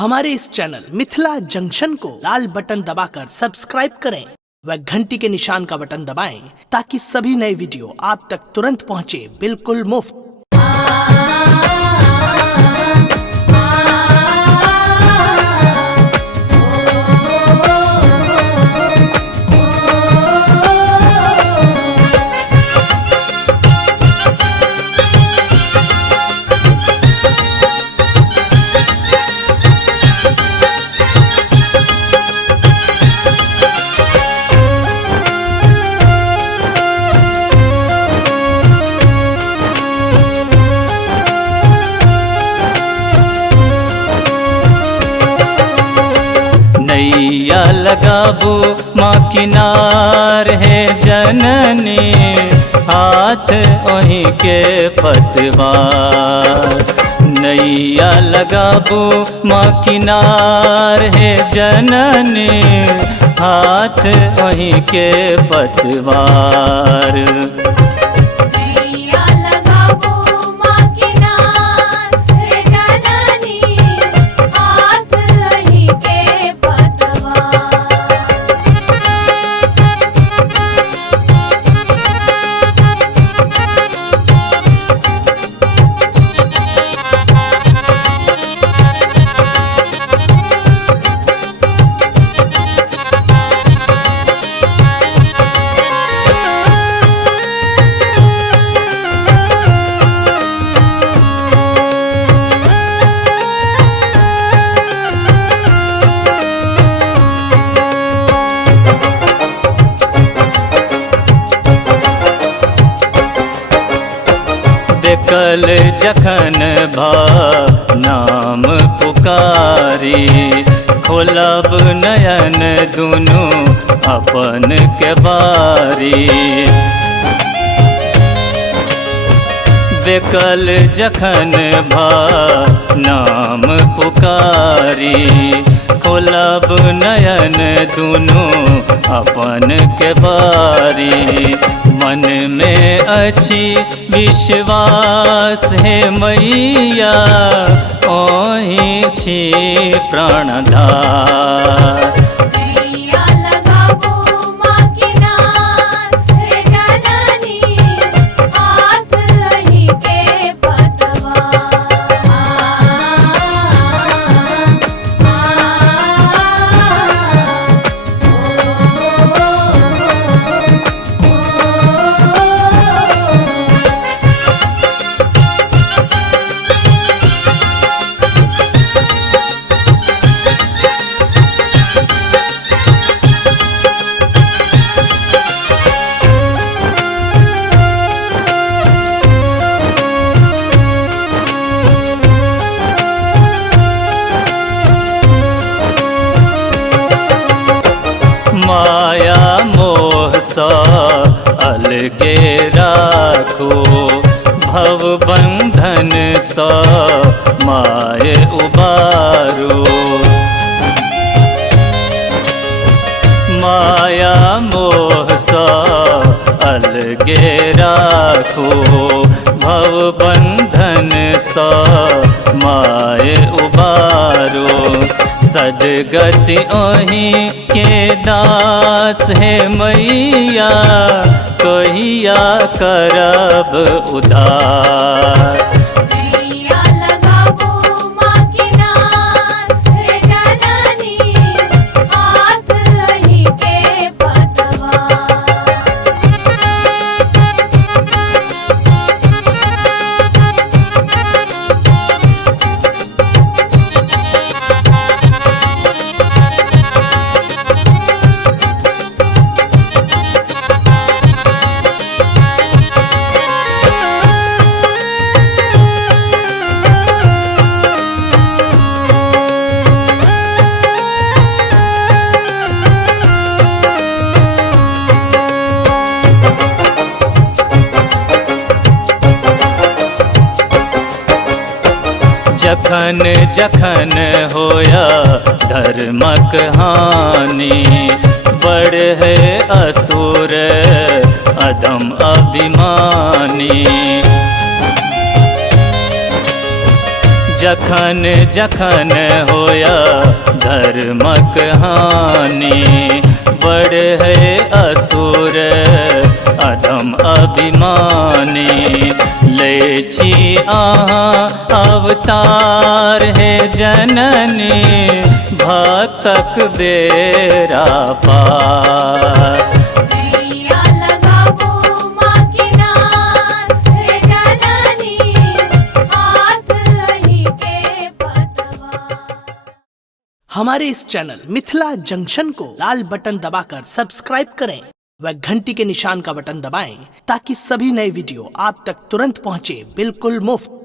हमारे इस channel Mithila junction को लाल button दबाकर सब्सक्राइब करें व घंटी के निशान का बटन दबाएं ताकि सभी नए वीडियो आप तक तुरंत पहुंचे बिल्कुल मुफ्त। नैया लगाबू माँ किनार है जननी, हाथ वहीं के पतवार। नैया लगाबू माँ किनार है जननी, हाथ वहीं के पतवार। कल जखन भा नाम पुकारी, खोलब नयन दुनू अपन के बारी। बेकल जखन भा नाम पुकारी, खोलब नयन दुनू अपन के बारी। मन में अच्छी विश्वास है मैया, ओही छी प्राणधार। माया मोह सा अलगे राखो, भव बंधन सा माय उबारो। माया मोह सा अलगे राखो, भव बंधन सा माय उबारो। सदगति ओही के दास है मैया, कहिया करब उधार। जखन जखन होया धर्मक हानि, बढ़े असुर अधम अभिमानी। जखन जखन होया धर्मक हानि बढ़े असुर अधम अभिमानी। लै छी अहाँ अवतार हे जननी भक्तक बेरा पार। हमारे इस चैनल मिथिला जंक्शन को लाल बटन दबाकर सब्सक्राइब करें व घंटी के निशान का बटन दबाएं ताकि सभी नए वीडियो आप तक तुरंत पहुंचे बिल्कुल मुफ्त।